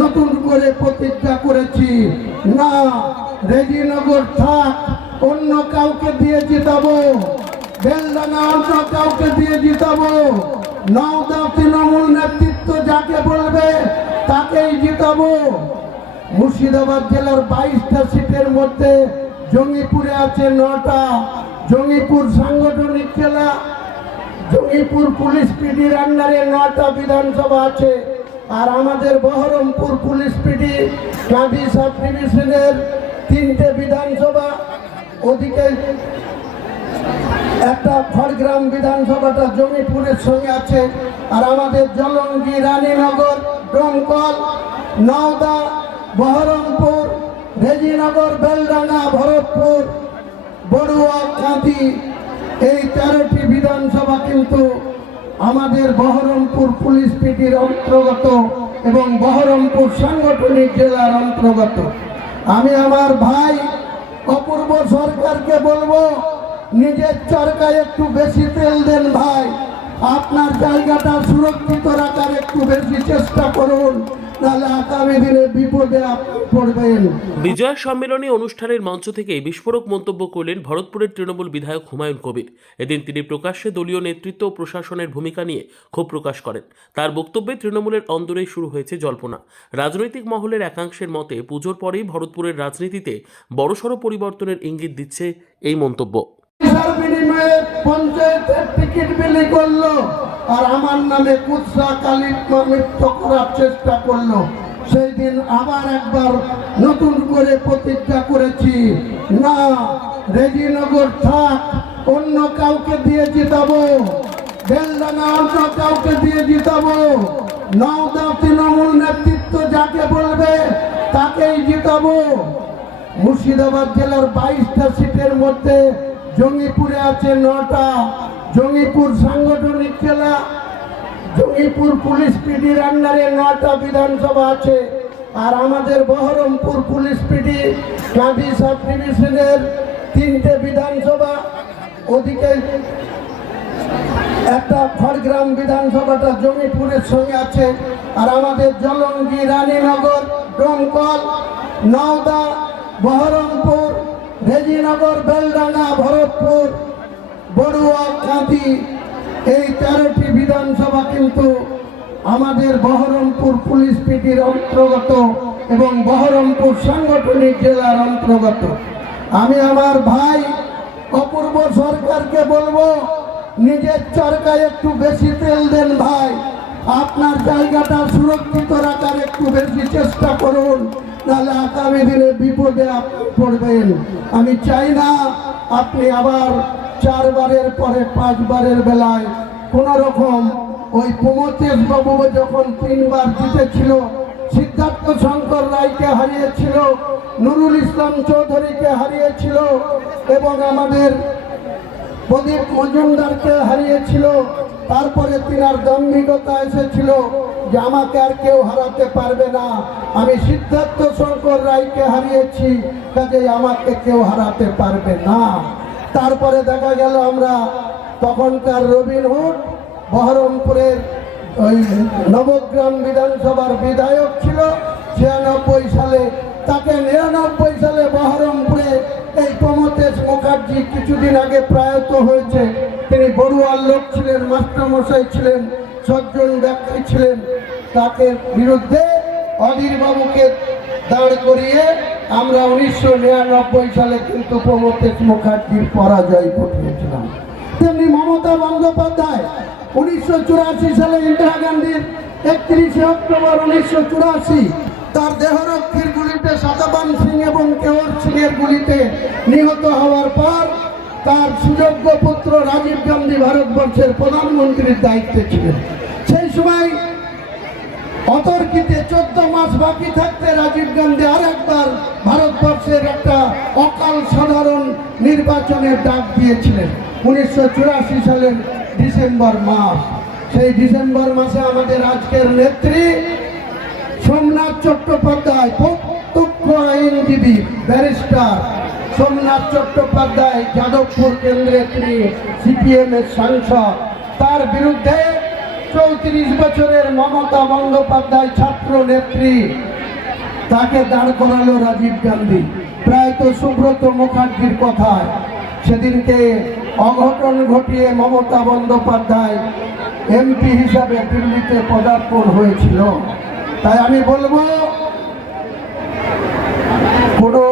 নতুন করে প্রতিজ্ঞা করেছি, না রেজিনগর থাক, অন্য কাউকে দিয়ে জিতাবো, বেলডাঙ্গা অন্য কাউকে দিয়ে জিতাবো, নওদা তৃণমূল নেতৃত্ব যাকে বলবে তাকেই জিতাবো। মুর্শিদাবাদ জেলার 22টা সিটের মধ্যে জঙ্গিপুরে আছে 9টা। জঙ্গিপুর সাংগঠনিক জেলা, জঙ্গিপুর পুলিশ পিডির আন্ডারে 9টা বিধানসভা আছে। আর আমাদের বহরমপুর পুলিশ পিডি কাঁদি সাব ডিভিশনের 3টে বিধানসভা, ওদিকে একটা খড়গ্রাম বিধানসভাটা জঙ্গিপুরের সঙ্গে আছে। আর আমাদের জলঙ্গি, রানীনগর, ডোমকল, নওদা, বহরমপুর, রেজিনগর, বেলডাঙ্গা, ভরতপুর, বড়ুয়া, কাঁদি, এই 13টি বিধানসভা কিন্তু আমাদের বহরমপুর পুলিশ পিডির অন্তর্গত এবং বহরমপুর সাংগঠনিক জেলার অন্তর্গত। আমি আমার ভাই অপূর্ব সরকারকে বলবো, নিজের চরকায় একটু বেশি তেল দেন ভাই, আপনার জায়গাটা সুরক্ষিত রাখার একটু বেশি চেষ্টা করুন, নাহলে আগামী দিনে বিপদে আপনি পড়বেন। বিজয় সম্মেলনী অনুষ্ঠানের মঞ্চ থেকে বিস্ফোরক মন্তব্য করলেন ভরতপুরের তৃণমূল বিধায়ক হুমায়ুন কবির। এদিন তিনি প্রকাশ্যে দলীয় নেতৃত্ব ও প্রশাসনের ভূমিকা নিয়ে ক্ষোভ প্রকাশ করেন। তার বক্তব্যে তৃণমূলের অন্দরেই শুরু হয়েছে জল্পনা। রাজনৈতিক মহলের একাংশের মতে পুজোর পরেই ভরতপুরের রাজনীতিতে বড়সড় পরিবর্তনের ইঙ্গিত দিচ্ছে এই মন্তব্য। বিনিময়ে পঞ্চায়েতের টিকিট বিলি করলো আর আমার নামে কুৎসা কালিমা মৃত্যু করার চেষ্টা করলো। সেই দিন আবার একবার নতুন করে প্রতিজ্ঞা করেছি, না রেজিনগর থাক, অন্য কাউকে দিয়ে জিতাবো, বেলডাঙ্গা অন্য কাউকে দিয়ে জিতাবো, নওদা তৃণমূল নেতৃত্ব যাকে বলবে তাকেই জিতাবো। মুর্শিদাবাদ জেলার 22টা সিটের মধ্যে জঙ্গিপুরে আছে 9টা। জঙ্গিপুর সাংগঠনিক জেলা, জঙ্গিপুর পুলিশ পিডির আন্ডারে 9টা বিধানসভা আছে। আর আমাদের বহরমপুর পুলিশ পিডি কাঁদি সাব ডিভিশনের 3টে বিধানসভা, ওদিকে একটা খড়গ্রাম বিধানসভাটা জঙ্গিপুরের সঙ্গে আছে। আর আমাদের জলঙ্গি, রানীনগর, ডোমকল, নওদা, বহরমপুর, রেজিনগর, বেলডাঙ্গা, ভরতপুর, বড়ুয়া, কাঁদি, এই 13টি বিধানসভা কিন্তু আমাদের বহরমপুর পুলিশ পিডির অন্তর্গত এবং বহরমপুর সাংগঠনিক জেলার অন্তর্গত। আমি আমার ভাই অপূর্ব সরকারকে বলবো, নিজের চরকায় একটু বেশি তেল দেন ভাই, আপনার জায়গাটা সুরক্ষিত রাখার একটু বেশি চেষ্টা করুন, নাহলে আগামী দিনে বিপদে আপনি পড়বেন। আমি চাই না আপনি আবার 4 বারের পরে 5 বারের বেলায় কোন রকম ওই প্রমথেশ বাবু যখন 3 বার জিতেছিল, সিদ্ধার্থ শঙ্কর রায়কে হারিয়েছিল, নুরুল ইসলাম চৌধুরীকে হারিয়েছিল এবং আমাদের প্রদীপ মজুমদারকে হারিয়েছিল, তারপরে তিনার দাম্ভিকতা এসেছিল যে আমাকে আর কেউ হারাতে পারবে না, আমি সিদ্ধার্থ শঙ্কর রায়কে হারিয়েছি, কাজেই আমাকে কেউ হারাতে পারবে না। তারপরে দেখা গেল আমরা তখনকার রবিনহুড বহরমপুরের ওই নবগ্রাম বিধানসভার বিধায়ক ছিল 96 সালে, তাকে 99 সালে বহরমপুরে এই প্রমথেশ মুখার্জি কিছুদিন আগে প্রয়াত হয়েছে। তিনি বড়ুয়ার লোক ছিলেন, মাস্টারমশাই ছিলেন, সজ্জন ব্যক্তি ছিলেন। তাকে বিরুদ্ধে অধীর বাবুকে দাঁড় করিয়ে আমরা 1999 সালে কিন্তু প্রমথেশ মুখার্জির পরাজয় ঘটিয়েছিলাম। তেমনি মমতা বন্দ্যোপাধ্যায় 1984 সালে ইন্দিরা গান্ধীর 31 অক্টোবর 1984 তার দেহরক্ষীর গুলিতে শতবান সিং এবং কেওর সিং এর গুলিতে নিহত হওয়ার পর তার সুযোগ্য পুত্র রাজীব গান্ধী ভারতবর্ষের প্রধানমন্ত্রীর দায়িত্বে ছিলেন। সেই সময় অতর্কিতে 14 মাস বাকি থাকতে রাজীব গান্ধী আরেকবার ভারতবর্ষের একটা অকাল সাধারণ নির্বাচনের ডাক দিয়েছিলেন 1984 সালের ডিসেম্বর মাস। সেই ডিসেম্বর মাসে আমাদের আজকের নেত্রী সোমনাথ চট্টোপাধ্যায়, প্রত্যক্ষ আইনজীবী ব্যারিস্টার সোমনাথ চট্টোপাধ্যায়, যাদবপুর কেন্দ্রে তিনি সিপিএম এর সাংসদ, তার বিরুদ্ধে 34 বছরের মমতা বন্দ্যোপাধ্যায় ছাত্র নেত্রী তাকে দাঁড় করালো রাজীব গান্ধী। প্রায়ত সুব্রত মুখার্জির কথায় সেদিনকে অঘটন ঘটিয়ে মমতা বন্দ্যোপাধ্যায় এমপি হিসাবে দিল্লিতে পদার্পণ হয়েছিল। তাই আমি বলবো, কোনো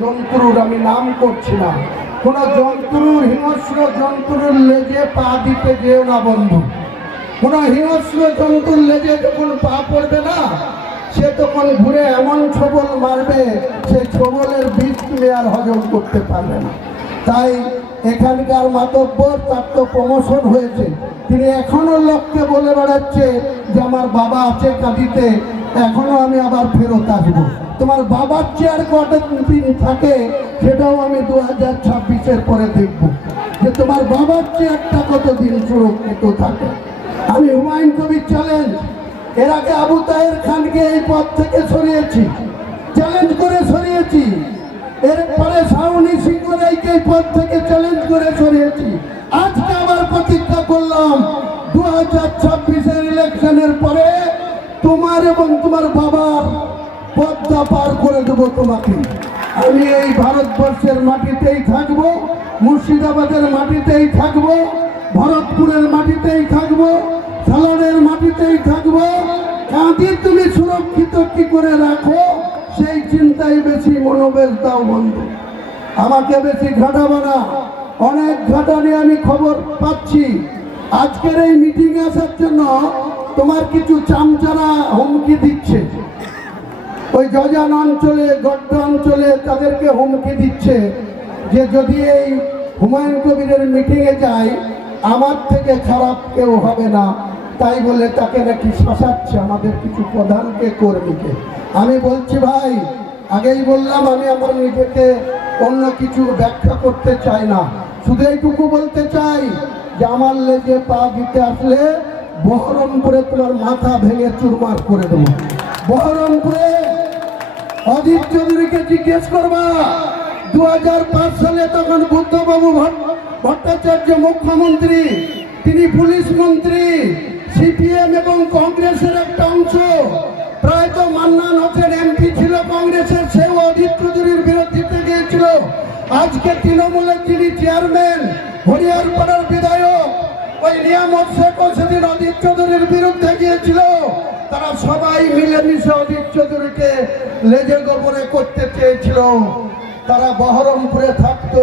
জন্তুর, আমি নাম করছি না, কোনো জন্তুর, হিংস্র জন্তুর লেজে পা দিতে যেও না বন্ধু। কোনো হিংস্র জন্তুর লেজে যখন পা পড়বে না, সে তখন ঘুরে এমন ছবল মারবে, সেই ছবলের বীজ তুমি আর হজম করতে পারবে না। তাই এখানকার মাতব্বর, তার তো প্রমোশন হয়েছে, তিনি এখনো লোককে বলে বেড়াচ্ছে যে আমার বাবা আছে কাঁদিতে, এখনো আমি আবার ফেরত আসবো। তোমার বাবার চেয়ার কত দিন থাকে সেটাও আমি 2026-এর পরে দেখব, যে তোমার বাবার চেয়ারটা কতদিন সুরক্ষিত থাকে। আমি হুমায়ুন কবির চ্যালেঞ্জ, এর আগে আবু তাহের খানকে এই পদ থেকে সরিয়েছি, চ্যালেঞ্জ করে সরিয়েছি। এরপরে শাওনি সিংহরাইকে এই পদ থেকে চ্যালেঞ্জ করে সরিয়েছি। আজকে আবার প্রতিজ্ঞা করলাম 2026-এর ইলেকশনের পরে তোমার এবং তোমার বাবার পদ্মা পার করে দেবো তোমাকে। আমি এই ভারতবর্ষের মাটিতেই থাকবো, মুর্শিদাবাদের মাটিতেই থাকবো, ভরতপুরের মাটিতেই থাকবো, সালানের মাটিতেই থাকবো। কাঁদি তুমি সুরক্ষিত কি করে রাখো, সেই চিন্তায় বেশি মনোবেশ দাও বন্ধু। আমাকে বেশি ঘাটাবো না, অনেক ঘাটানি আমি খবর পাচ্ছি। আজকের এই মিটিং আসার জন্য তোমার কিছু চামচারা হুমকি দিচ্ছে, ওই জজান অঞ্চলে, গড্ড অঞ্চলে তাদেরকে হুমকি দিচ্ছে যে যদি এই হুমায়ুন কবিরের মিটিংয়ে যাই আমার থেকে খারাপ কেউ হবে না, তাই বলে তাকে নাকি শাসাচ্ছে আমাদের কিছু প্রধানকে, কর্মীকে। আমি বলছি ভাই, আগেই বললাম আমি আমার নিজেকে অন্য কিছু ব্যাখ্যা করতে চাই না, শুধু এইটুকু বলতে চাই যে আমার লেজে পা দিতে আসলে বহরমপুরে তোমার মাথা ভেঙে চুরমার করে দেবো। বহরমপুরে অজিত চৌধুরীকে জিজ্ঞেস করবা, 2005 সালে তখন বুদ্ধবাবু ভট্টাচার্য মুখ্যমন্ত্রী, তিনি পুলিশ মন্ত্রী, সিপিএম এবং কংগ্রেসের একটা অংশ। প্রায়ত মান্নান হোসেন এমপি ছিল কংগ্রেসের, সেও অজিত চৌধুরীর বিরোধিতা গিয়েছিল। আজকে তৃণমূলের যিনি চেয়ারম্যান, হরিহরপাড়ার বিধায়ক, ওই নিয়ামত শেখও সেদিন অজিত চৌধুরীর বিরুদ্ধে গিয়েছিল। তারা সবাই মিলেমিশে অজিত চৌধুরীকে লেজে গোবরে করতে চেয়েছিল। তারা বহরমপুরে থাকতো,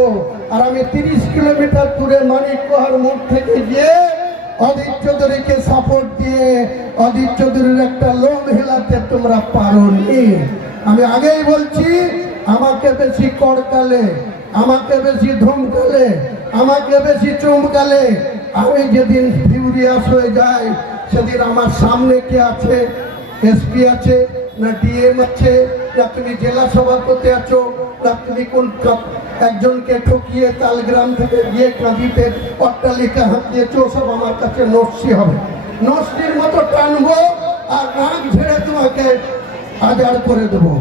আর আমি 30 কিলোমিটার দূরে মানিকগড় মোড় থেকে গিয়ে অজিত চৌধুরীকে সাপোর্ট দিয়ে অজিত চৌধুরীর একটা লোম হেলাতে তোমরা পারোনি। আমি আগেই বলছি, আমাকে বেশি কড়কালে, আমাকে বেশি ধমকালে, আমাকে বেশি চমকালে, আমি যেদিন ফিউরিয়াস হয়ে যাই, সেদিন আমার সামনে কে আছে? এসপি আছে না ডিএম আছে, না তুমি জেলা সভাপতি আছো, না তুমি কোন একজনকে ঠকিয়ে তালগ্রাম থেকে গিয়ে কাঁদিতে অট্টালিকা হাত দিয়েছো, সব আমার কাছে নস্যি হবে। নস্যির মতো টানবো আর নাক ঝেড়ে তোমাকে আজাড় করে দেবো।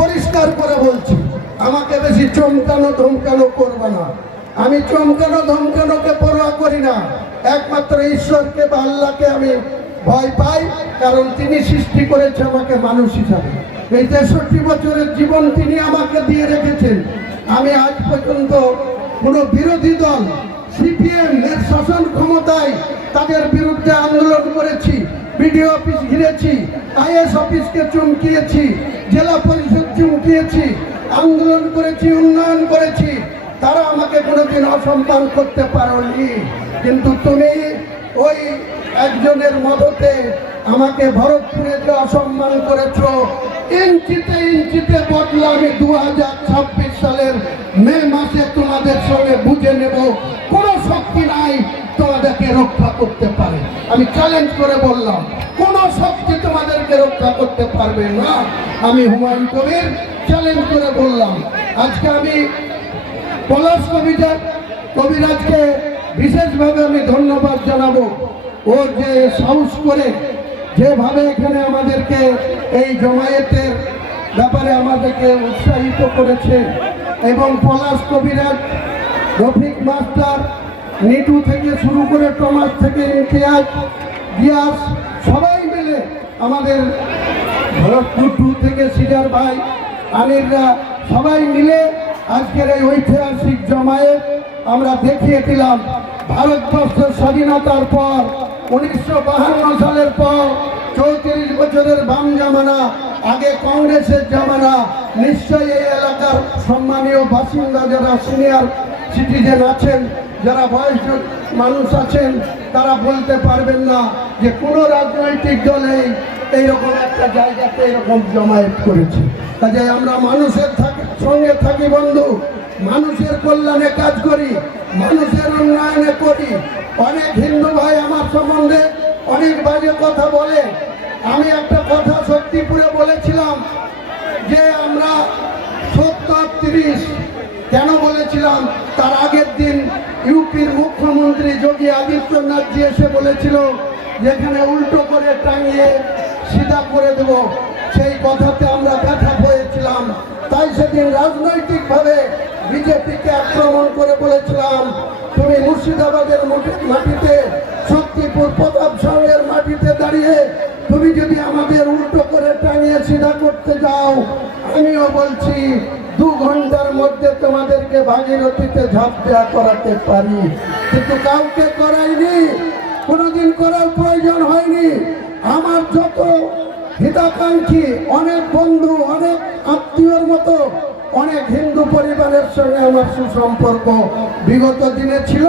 পরিষ্কার করে বলছি, আমাকে বেশি চমকানো ধমকানো করবে না। আমি চমকানো ধমকানোকে পরোয়া করি না, একমাত্র ঈশ্বরকে বা আল্লাহকে আমি ভয় পাই, কারণ তিনি সৃষ্টি করেছে আমাকে মানুষ হিসাবে। এই 63 বছরের জীবন তিনি আমাকে দিয়ে রেখেছেন। আমি আজ পর্যন্ত কোনো বিরোধী দল, সিপিএম এর শাসন ক্ষমতায়, তাদের বিরুদ্ধে আন্দোলন করেছি, বিডিও অফিস ঘিরেছি, আইএস অফিসকে চমকিয়েছি, জেলা পরিষদ চমকিয়েছি, আন্দোলন করেছি, উন্নয়ন করেছি। তারা আমাকে কোনোদিন অসম্মান করতে পারেনি। কিন্তু তুমি ওই একজনের মদতে আমাকে ভরতপুরে যে অসম্মান করেছো, ইঞ্চিতে ইঞ্চিতে বদলা আমি 2026 সালের মে মাসে তোমাদের সঙ্গে বুঝে নেব। কোনো শক্তি নাই তোমাদেরকে রক্ষা করতে পারে। আমি চ্যালেঞ্জ করে বললাম, কোনো শক্তি তোমাদেরকে রক্ষা করতে পারবে না। আমি হুমায়ুন কবির চ্যালেঞ্জ করে বললাম। আজকে আমি পলাশ কবিরাজকে বিশেষভাবে আমি ধন্যবাদ জানাবো। ও যে সাহস করে যেভাবে এখানে আমাদেরকে এই জমায়েতের ব্যাপারে আমাদেরকে উৎসাহিত করেছে, এবং পলাশ কবিরাজ, রফিক মাস্টার, নিটু থেকে শুরু করে টমাস থেকে ইমতিয়াজ, গিয়াস, সবাই মিলে আমাদের ভরতপুর 2 থেকে সিজার ভাই আমিররা সবাই মিলে আজকের এই ঐতিহাসিক জমায়েত আমরা দেখিয়ে দিলাম। ভারতবর্ষের স্বাধীনতার পর 1952 সালের পর 34 বছরের বাম জামানা, আগে কংগ্রেসের জামানা। নিশ্চয়ই এই এলাকার সম্মানীয় বাসিন্দা যারা সিনিয়র সিটিজেন আছেন, যারা বয়স্ক মানুষ আছেন, তারা বলতে পারবেন না যে কোনো রাজনৈতিক দলে এইরকম একটা জায়গাতে এরকম জমায়েত করেছে। কাজে আমরা মানুষের সঙ্গে থাকি বন্ধু, মানুষের কল্যাণে কাজ করি, মানুষের উন্নয়নে করি। অনেক হিন্দু ভাই আমার সম্বন্ধে অনেক বাজে কথা বলে। আমি একটা কথা শক্তিপুরে বলেছিলাম যে আমরা 70-30 কেন বলেছিলাম, তার আগের দিন ইউপির মুখ্যমন্ত্রী যোগী আদিত্যনাথজি এসে বলেছিল যেখানে উল্টো করে টাঙিয়ে সিধা করে দেব। সেই কথাতে আমরা ব্যথা হয়েছিলাম। তাই সেদিন রাজনৈতিকভাবে বিজেপিকে আক্রমণ করে বলেছিলাম, তুমি মুর্শিদাবাদের মাটিতে, শক্তিপুর প্রতাপ সিংহের মাটিতে দাঁড়িয়ে তুমি যদি আমাদের উল্টো করে টাঙিয়ে সিধা করতে যাও, আমিও বলছি 2 ঘন্টার মধ্যে তোমাদেরকে ভাগীরথীতে ঝাঁপ দেওয়া করাতে পারি। কিন্তু কাউকে করাইনি, কোনোদিন করার প্রয়োজন হয়নি। আমার যত হিতাকাঙ্ক্ষী অনেক বন্ধু, অনেক আত্মীয়র মতো অনেক হিন্দু পরিবারের সঙ্গে আমার সুসম্পর্ক বিগত দিনে ছিল,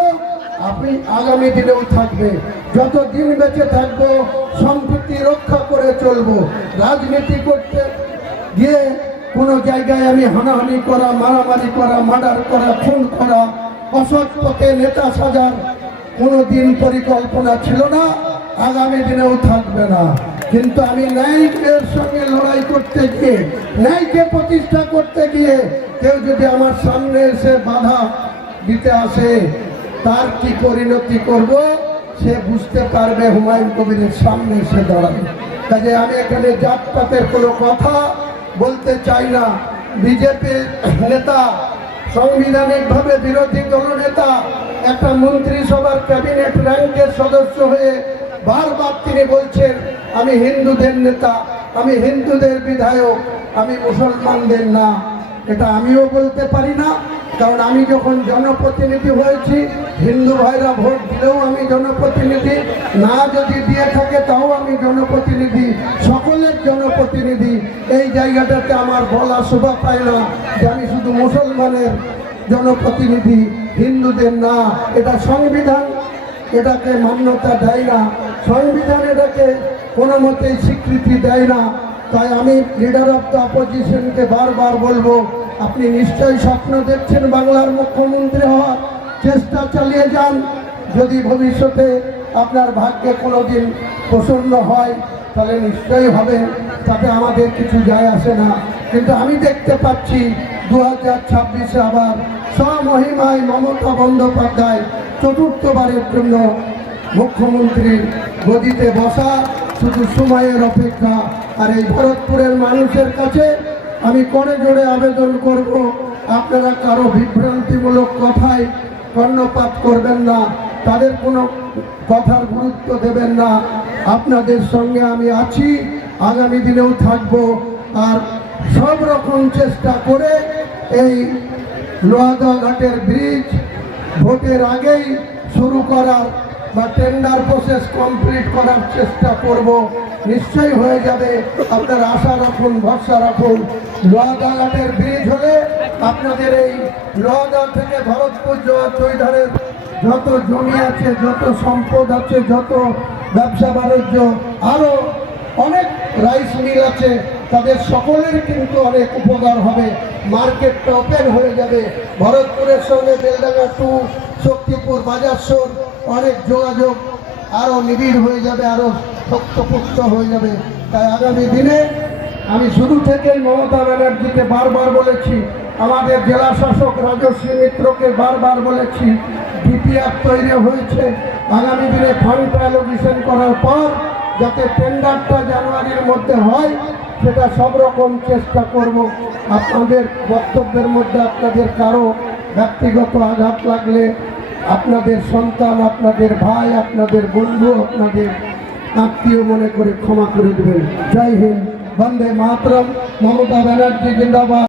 আপনি আগামী দিনেও থাকবে। যত দিন বেঁচে থাকবো সম্প্রীতি রক্ষা করে চলবো। রাজনীতি করতে গিয়ে কোনো জায়গায় আমি হানাহানি করা, মারামারি করা, মার্ডার করা, খুন করা, অসৎ পথে নেতা সাজার কোনো দিন পরিকল্পনা ছিল না, আগামী দিনেও থাকবে না। কিন্তু আমি ন্যায়ের সঙ্গে লড়াই করতে গিয়ে, ন্যায়কে প্রতিষ্ঠা করতে গিয়ে কেউ যদি আমার সামনে এসে বাধা দিতে আসে, তার কি পরিণতি করব সে বুঝতে পারবে হুমায়ুন কবিরের সামনে এসে দাঁড়াবে। কাজে আমি এখানে জাতপাতের কোনো কথা বলতে চাই না। বিজেপির নেতা, সাংবিধানিকভাবে বিরোধী দলনেতা, একটা মন্ত্রিসভার ক্যাবিনেট র্যাঙ্কের সদস্য হয়ে বারবার তিনি বলছেন আমি হিন্দুদের নেতা, আমি হিন্দুদের বিধায়ক, আমি মুসলমানদের না। এটা আমিও বলতে পারি না, কারণ আমি যখন জনপ্রতিনিধি হয়েছি, হিন্দু ভাইরা ভোট দিলেও আমি জনপ্রতিনিধি, না যদি দিয়ে থাকে তাও আমি জনপ্রতিনিধি, সকলের জনপ্রতিনিধি। এই জায়গাটাতে আমার বলা শোভা পায় না যে আমি শুধু মুসলমানের জনপ্রতিনিধি, হিন্দুদের না। এটা সংবিধান এটাকে মান্যতা দেয় না, সংবিধান এটাকে কোনো মতেই স্বীকৃতি দেয় না। তাই আমি লিডার অফ দ্য অপোজিশনকে বারবার বলবো, আপনি নিশ্চয়ই স্বপ্ন দেখছেন বাংলার মুখ্যমন্ত্রী হওয়ার, চেষ্টা চালিয়ে যান। যদি ভবিষ্যতে আপনার ভাগ্যে কোনোদিন প্রসন্ন হয় তাহলে নিশ্চয়ই হবে, তাতে আমাদের কিছু যায় আসে না। কিন্তু আমি দেখতে পাচ্ছি 2026-এ আবার স্বমহিমায় মমতা বন্দ্যোপাধ্যায় 4র্থবারের জন্য মুখ্যমন্ত্রীর গদিতে বসা, শুধু সময়ের অপেক্ষা। আর এই ভরতপুরের মানুষের কাছে আমি করে জোরে আবেদন করব, আপনারা কারো বিভ্রান্তিমূলক কথায় কর্ণপাত করবেন না, তাদের কোনো কথার গুরুত্ব দেবেন না। আপনাদের সঙ্গে আমি আছি, আগামী দিনেও থাকব। আর সব রকম চেষ্টা করে এই লোহাদা ঘাটের ব্রিজ ভোটের আগেই শুরু করার বা টেন্ডার প্রসেস কমপ্লিট করার চেষ্টা করব। নিশ্চয়ই হয়ে যাবে, আপনারা আশা রাখুন, ভরসা রাখুন। লোহাদা ঘাটের ব্রিজ হলে আপনাদের এই লোহাদা থেকে ভরতপুর চৈধারের যত জমি আছে, যত সম্পদ আছে, যত ব্যবসা বাণিজ্য, আরও অনেক রাইস মিল আছে, তাদের সকলের কিন্তু অনেক উপকার হবে। মার্কেটটা ওপেন হয়ে যাবে। ভরতপুরের সঙ্গে বেলডাঙ্গা 2, শক্তিপুর, বাজারসোর অনেক যোগাযোগ আরও নিবিড় হয়ে যাবে, আরও শক্তপুষ্ট হয়ে যাবে। তাই আগামী দিনে আমি শুরু থেকেই মমতা ব্যানার্জিকে বারবার বলেছি, আমাদের জেলা শাসক রাজস্বী মিত্রকে বারবার বলেছি, ডিপিআর তৈরি হয়েছে, আগামী দিনে ফান্ড অ্যালোকেশন করার পর যাতে টেন্ডারটা জানুয়ারির মধ্যে হয় সেটা সব রকম চেষ্টা করব। আপনাদের বক্তব্যের মধ্যে আপনাদের কারো ব্যক্তিগত আঘাত লাগলে আপনাদের সন্তান, আপনাদের ভাই, আপনাদের বন্ধু, আপনাদের আত্মীয় মনে করে ক্ষমা করে দেবেন। জয় হিন্দ। বন্দে মাতরম, মমতা ব্যানার্জি জিন্দাবাদ।